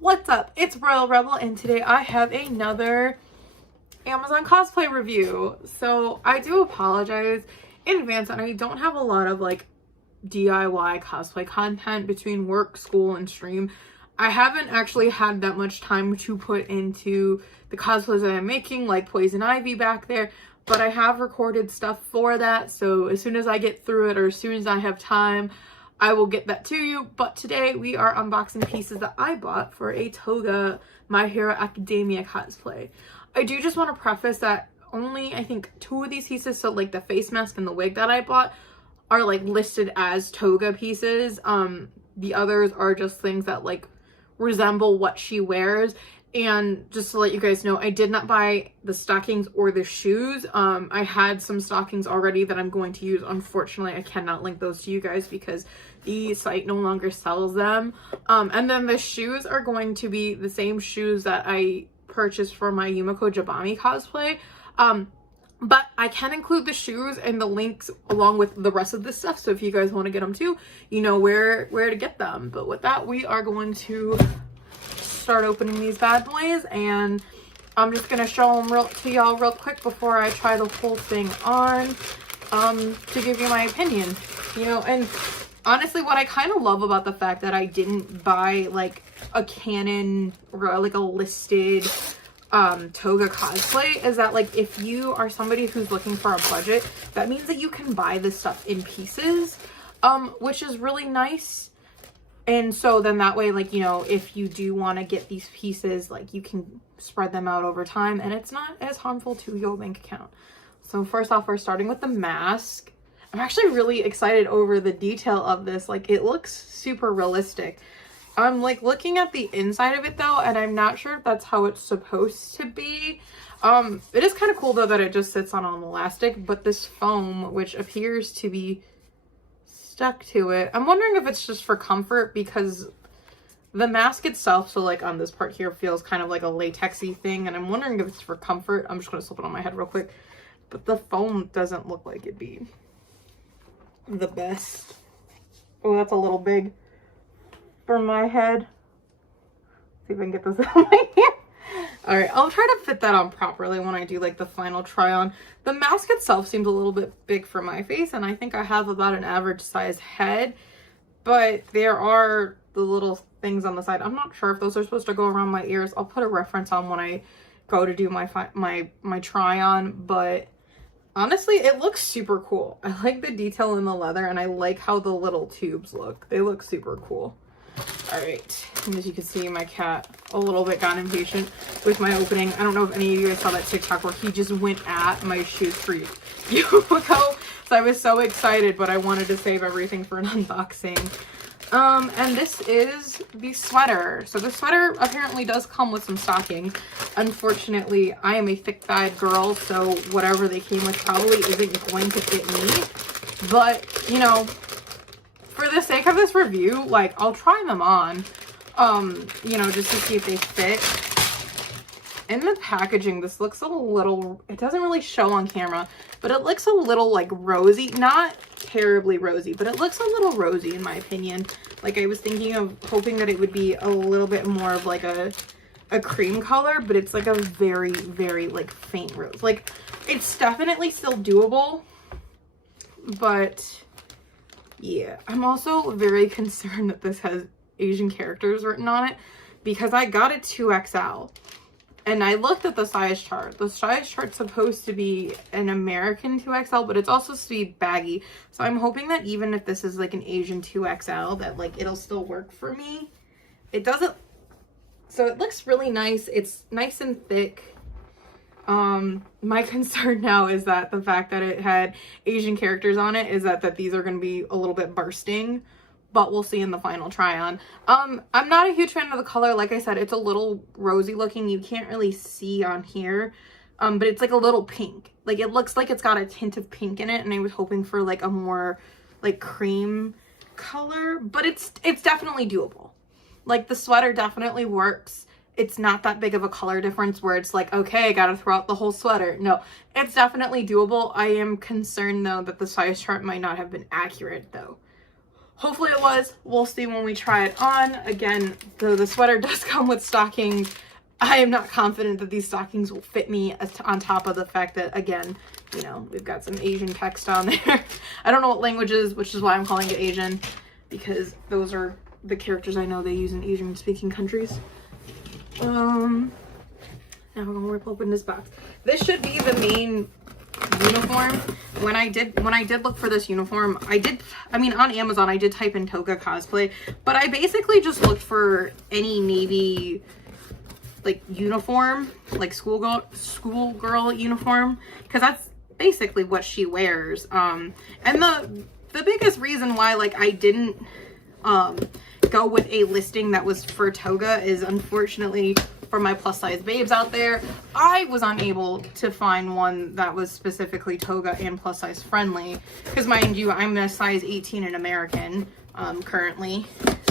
What's up? It's RoyaleRebelle, and today I have another Amazon cosplay review. So I do apologize in advance, and I don't have a lot of like DIY cosplay content between work, school, and stream. I haven't actually had that much time to put into the cosplays that I'm making, like Poison Ivy back there, but I have recorded stuff for that. So as soon as I get through it, or as soon as I have time, I will get that to you. But today we are unboxing pieces that I bought for a Toga My Hero Academia cosplay. I do just want to preface that only I think 2 of these pieces, so like the face mask and the wig that I bought, are like listed as Toga pieces. The others are just things that like resemble what she wears. And just to let you guys know, I did not buy the stockings or the shoes. I had some stockings already that I'm going to use. Unfortunately, I cannot link those to you guys because the site no longer sells them. And then the shoes are going to be the same shoes that I purchased for my Himiko Toga cosplay. But I can include the shoes and the links along with the rest of this stuff. So if you guys want to get them too, you know where to get them. But with that, we are going to start opening these bad boys, and I'm just gonna show them to y'all real quick before I try the whole thing on, to give you my opinion, you know. And honestly, what I kind of love about the fact that I didn't buy like a canon or like a listed Toga cosplay is that, like, if you are somebody who's looking for a budget, that means that you can buy this stuff in pieces, which is really nice. And so then that way, like, you know, if you do want to get these pieces, like, you can spread them out over time and it's not as harmful to your bank account. So first off, we're starting with the mask. I'm actually really excited over the detail of this. Like, it looks super realistic. I'm like looking at the inside of it though, and I'm not sure if that's how it's supposed to be. It is kind of cool though that it just sits on an elastic, but this foam, which appears to be stuck to it, I'm wondering if it's just for comfort, because the mask itself, so like on this part here, feels kind of like a latexy thing, and I'm wondering if it's for comfort. I'm just going to slip it on my head real quick, but the foam doesn't look like it'd be the best. Oh, that's a little big for my head. See if I can get this out of my hair. All right, I'll try to fit that on properly when I do like the final try on. The mask itself seems a little bit big for my face, and I think I have about an average size head, but there are the little things on the side. I'm not sure if those are supposed to go around my ears. I'll put a reference on when I go to do my try on, but honestly, it looks super cool. I like the detail in the leather, and I like how the little tubes look. They look super cool. All right, and as you can see, my cat a little bit got impatient with my opening. I don't know if any of you guys saw that TikTok where he just went at my shoes for Yumiko. So I was so excited, but I wanted to save everything for an unboxing. And this is the sweater. So the sweater apparently does come with some stockings. Unfortunately, I am a thick-thighed girl, so whatever they came with probably isn't going to fit me. But, you know, for the sake of this review, like, I'll try them on, you know, just to see if they fit. In the packaging, this looks a little, it doesn't really show on camera, but it looks a little like rosy, not terribly rosy, but it looks a little rosy in my opinion. Like, I was thinking of hoping that it would be a little bit more of like a cream color, but it's like a very, very like faint rose. Like, it's definitely still doable, but yeah, I'm also very concerned that this has Asian characters written on it, because I got it 2XL. And I looked at the size chart. The size chart's supposed to be an American 2XL, but it's also supposed to be baggy. So I'm hoping that even if this is like an Asian 2XL, that like it'll still work for me. It doesn't, so it looks really nice. It's nice and thick. My concern now is that the fact that it had Asian characters on it is that these are going to be a little bit bursting, but we'll see in the final try on. I'm not a huge fan of the color. Like I said, it's a little rosy looking. You can't really see on here, but it's like a little pink. Like, it looks like it's got a tint of pink in it, and I was hoping for like a more like cream color, but it's definitely doable. Like, the sweater definitely works. It's not that big of a color difference where it's like, okay, I gotta throw out the whole sweater. No, it's definitely doable. I am concerned though that the size chart might not have been accurate though. Hopefully it was. We'll see when we try it on. Again, though the sweater does come with stockings, I am not confident that these stockings will fit me on top of the fact that, again, you know, we've got some Asian text on there. I don't know what language is, which is why I'm calling it Asian, because those are the characters I know they use in Asian speaking countries. Now we're gonna rip open this box. This should be the main uniform. When I did look for this uniform, I mean on Amazon I did type in Toga cosplay, but I basically just looked for any navy like uniform, like schoolgirl uniform, because that's basically what she wears. And the biggest reason why like I didn't go with a listing that was for Toga is, unfortunately for my plus size babes out there, I was unable to find one that was specifically Toga and plus size friendly, because mind you, I'm a size 18 in American currently.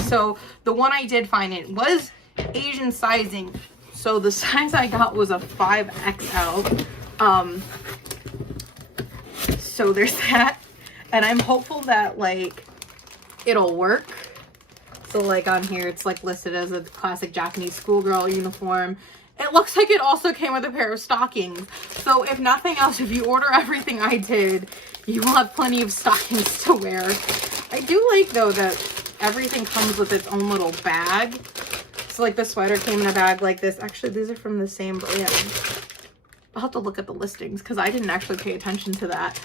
So the one I did find, it was Asian sizing, so the size I got was a 5XL. So there's that, and I'm hopeful that like it'll work. So like on here, it's like listed as a classic Japanese schoolgirl uniform. It looks like it also came with a pair of stockings. So if nothing else, if you order everything I did, you will have plenty of stockings to wear. I do like though that everything comes with its own little bag. So like the sweater came in a bag like this. Actually, these are from the same brand. I'll have to look at the listings because I didn't actually pay attention to that.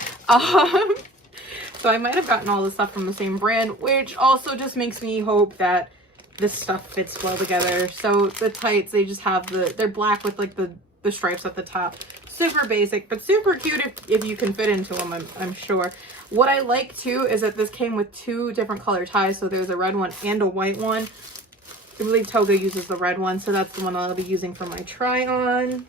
So I might have gotten all the stuff from the same brand, which also just makes me hope that this stuff fits well together. So the tights, they just have they're black with like the stripes at the top. Super basic, but super cute if you can fit into them, I'm sure. What I like too is that this came with 2 different color ties. So there's a red one and a white one. I believe Toga uses the red one, so that's the one I'll be using for my try on.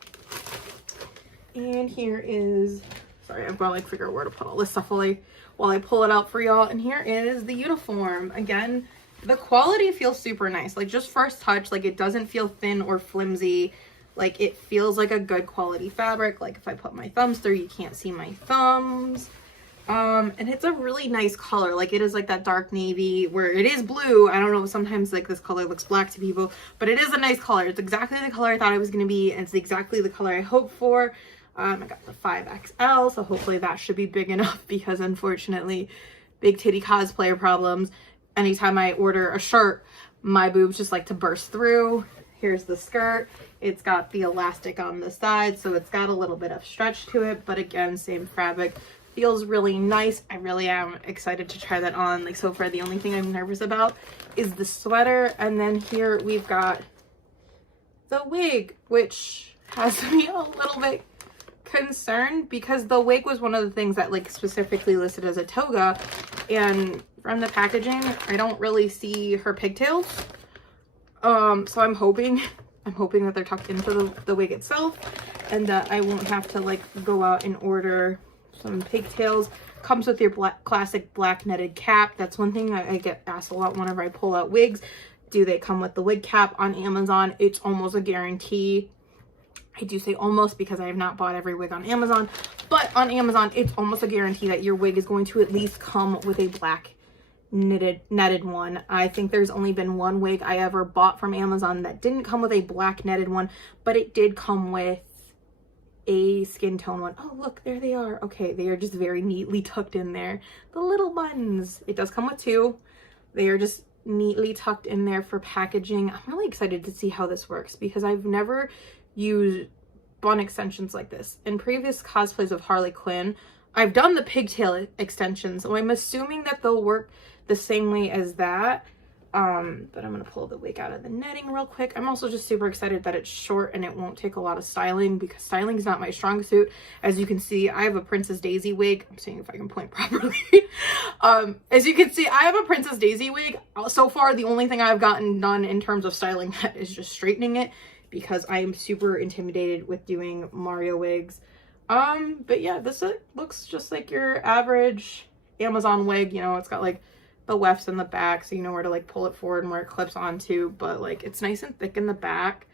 And here is, sorry, I've got to like figure out where to put all this stuff while I pull it out for y'all. And here is the uniform. Again, the quality feels super nice. Like just first touch, like it doesn't feel thin or flimsy. Like it feels like a good quality fabric. Like if I put my thumbs through, you can't see my thumbs. And it's a really nice color. Like it is like that dark navy where it is blue. I don't know, sometimes like this color looks black to people, but it is a nice color. It's exactly the color I thought it was going to be, and it's exactly the color I hoped for. I got the 5XL, so hopefully that should be big enough, because unfortunately, big titty cosplayer problems. Anytime I order a shirt, my boobs just like to burst through. Here's the skirt. It's got the elastic on the side, so it's got a little bit of stretch to it, but again, same fabric. Feels really nice. I really am excited to try that on. Like so far, the only thing I'm nervous about is the sweater. And then here we've got the wig, which has me a little bit concerned, because the wig was one of the things that like specifically listed as a Toga, and from the packaging I don't really see her pigtails. So I'm hoping that they're tucked into the wig itself, and that I won't have to like go out and order some pigtails. Comes with your classic black netted cap. That's one thing I get asked a lot whenever I pull out wigs. Do they come with the wig cap? On Amazon, it's almost a guarantee. I do say almost because I have not bought every wig on Amazon, but on Amazon, it's almost a guarantee that your wig is going to at least come with a black netted one. I think there's only been one wig I ever bought from Amazon that didn't come with a black netted one, but it did come with a skin tone one. Oh, look, there they are. Okay, they are just very neatly tucked in there. The little buttons. It does come with 2. They are just neatly tucked in there for packaging. I'm really excited to see how this works, because I've never used bun extensions like this. In previous cosplays of Harley Quinn, I've done the pigtail extensions, so I'm assuming that they'll work the same way as that. But I'm gonna pull the wig out of the netting real quick. I'm also just super excited that it's short and it won't take a lot of styling, because styling is not my strong suit. As you can see, I have a Princess Daisy wig. I'm seeing if I can point properly. As you can see, I have a Princess Daisy wig. So far, the only thing I've gotten done in terms of styling that is just straightening it, because I am super intimidated with doing Mario wigs. But yeah, this looks just like your average Amazon wig. You know, it's got like the wefts in the back, so you know where to like pull it forward and where it clips onto, but like it's nice and thick in the back.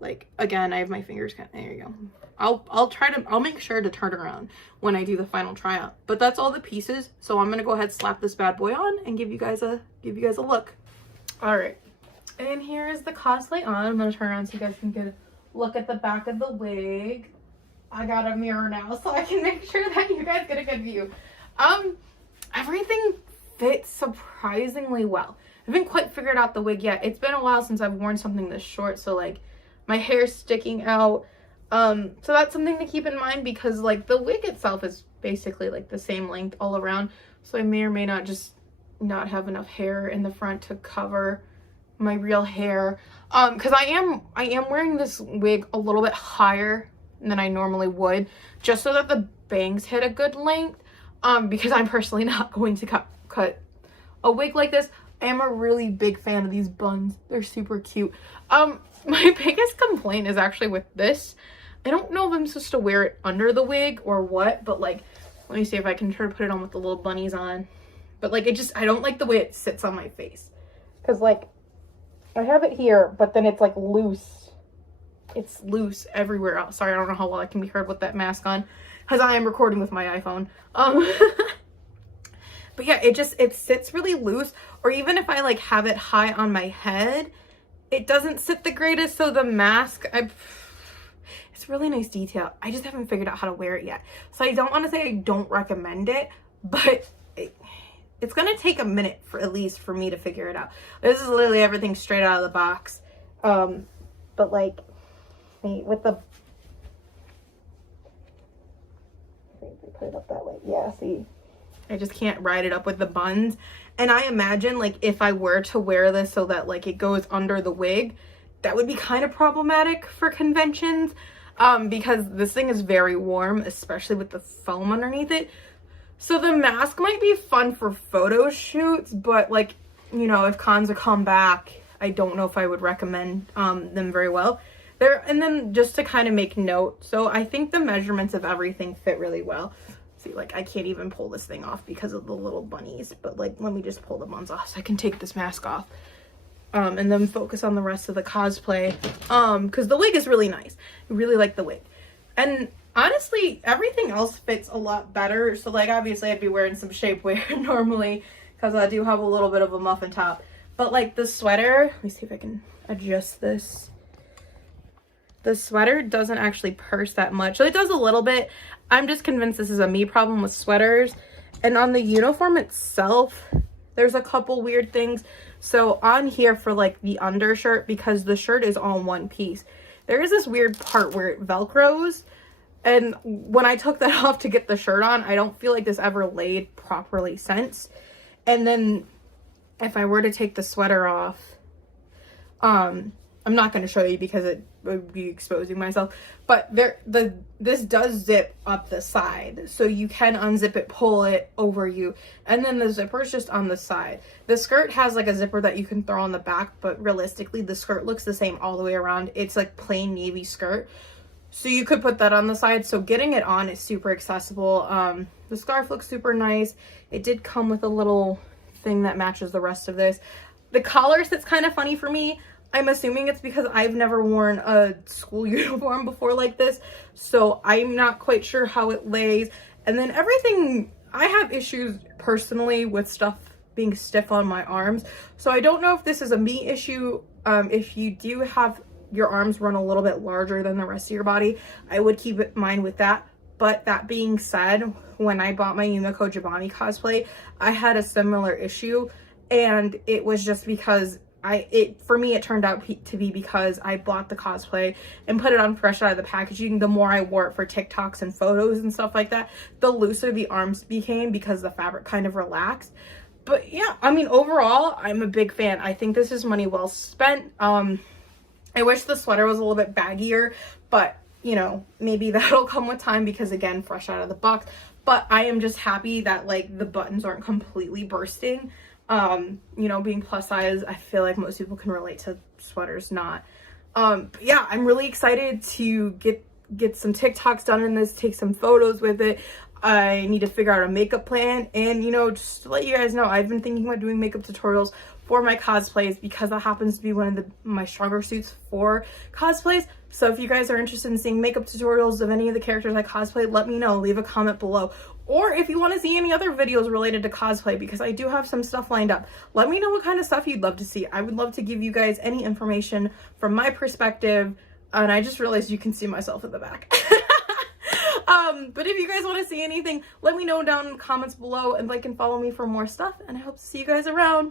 Like, again, I have my fingers there you go. I'll make sure to turn around when I do the final tryout. But that's all the pieces. So I'm gonna go ahead, slap this bad boy on, and give you guys a look. All right, and here is the cosplay on. I'm gonna turn around so you guys can get a look at the back of the wig. I got a mirror now so I can make sure that you guys get a good view. Everything fits surprisingly well. I haven't quite figured out the wig yet. It's been a while since I've worn something this short, so like my hair's sticking out. So that's something to keep in mind, because like the wig itself is basically like the same length all around. So I may or may not just not have enough hair in the front to cover my real hair. Because I am wearing this wig a little bit higher than I normally would, just so that the bangs hit a good length. Because I'm personally not going to cut a wig like this. I am a really big fan of these buns. They're super cute. My biggest complaint is actually with this. I don't know if I'm supposed to wear it under the wig or what, but like, let me see if I can try to put it on with the little bunnies on. But like, I don't like the way it sits on my face. Cause like, I have it here, but then it's like loose. It's loose everywhere else. Sorry, I don't know how well I can be heard with that mask on, cause I am recording with my iPhone. But yeah, it sits really loose. Or even if I like have it high on my head, it doesn't sit the greatest. So the mask, it's really nice detail. I just haven't figured out how to wear it yet. So I don't want to say I don't recommend it, but it's going to take a minute at least for me to figure it out. This is literally everything straight out of the box. But like with the, put it up that way. Yeah, see, I just can't ride it up with the buns. And I imagine like if I were to wear this so that like it goes under the wig, that would be kind of problematic for conventions, because this thing is very warm, especially with the foam underneath it. So the mask might be fun for photo shoots, but like, you know, if cons come back, I don't know if I would recommend them very well. And then just to kind of make note, so I think the measurements of everything fit really well. See, like I can't even pull this thing off because of the little bunnies, but like let me just pull the buns off so I can take this mask off, and then focus on the rest of the cosplay, because the wig is really nice. I really like the wig, and honestly everything else fits a lot better. So like obviously I'd be wearing some shapewear normally because I do have a little bit of a muffin top, but like the sweater, let me see if I can adjust this. The sweater doesn't actually purse that much. So it does a little bit. I'm just convinced this is a me problem with sweaters. And on the uniform itself, there's a couple weird things. So on here for like the undershirt, because the shirt is all one piece, there is this weird part where it velcros. And when I took that off to get the shirt on, I don't feel like this ever laid properly since. And then if I were to take the sweater off, I'm not going to show you because it would be exposing myself, but this does zip up the side, so you can unzip it, pull it over you, and then the zipper is just on the side. The skirt has like a zipper that you can throw on the back, but realistically the skirt looks the same all the way around. It's like plain navy skirt, so you could put that on the side. So getting it on is super accessible. The scarf looks super nice. It did come with a little thing that matches the rest of this. The collar sits kind of funny for me. I'm assuming it's because I've never worn a school uniform before like this, so I'm not quite sure how it lays. And then everything, I have issues personally with stuff being stiff on my arms, so I don't know if this is a me issue. If you do have your arms run a little bit larger than the rest of your body, I would keep in mind with that. But that being said, when I bought my Himiko Toga cosplay, I had a similar issue, and it was just because for me it turned out to be because I bought the cosplay and put it on fresh out of the packaging. The more I wore it for TikToks and photos and stuff like that, the looser the arms became because the fabric kind of relaxed. But yeah, I mean, overall, I'm a big fan. I think this is money well spent. I wish the sweater was a little bit baggier, but you know, maybe that'll come with time because again, fresh out of the box. But I am just happy that like the buttons aren't completely bursting. You know, being plus size, I feel like most people can relate to sweaters not. But yeah, I'm really excited to get some TikToks done in this, take some photos with it. I need to figure out a makeup plan, and you know, just to let you guys know, I've been thinking about doing makeup tutorials for my cosplays, because that happens to be one of my stronger suits for cosplays. So if you guys are interested in seeing makeup tutorials of any of the characters I cosplay, let me know, leave a comment below. Or if you want to see any other videos related to cosplay, because I do have some stuff lined up, let me know what kind of stuff you'd love to see. I would love to give you guys any information from my perspective. And I just realized you can see myself in the back. But if you guys want to see anything, let me know down in the comments below, and like and follow me for more stuff, and I hope to see you guys around.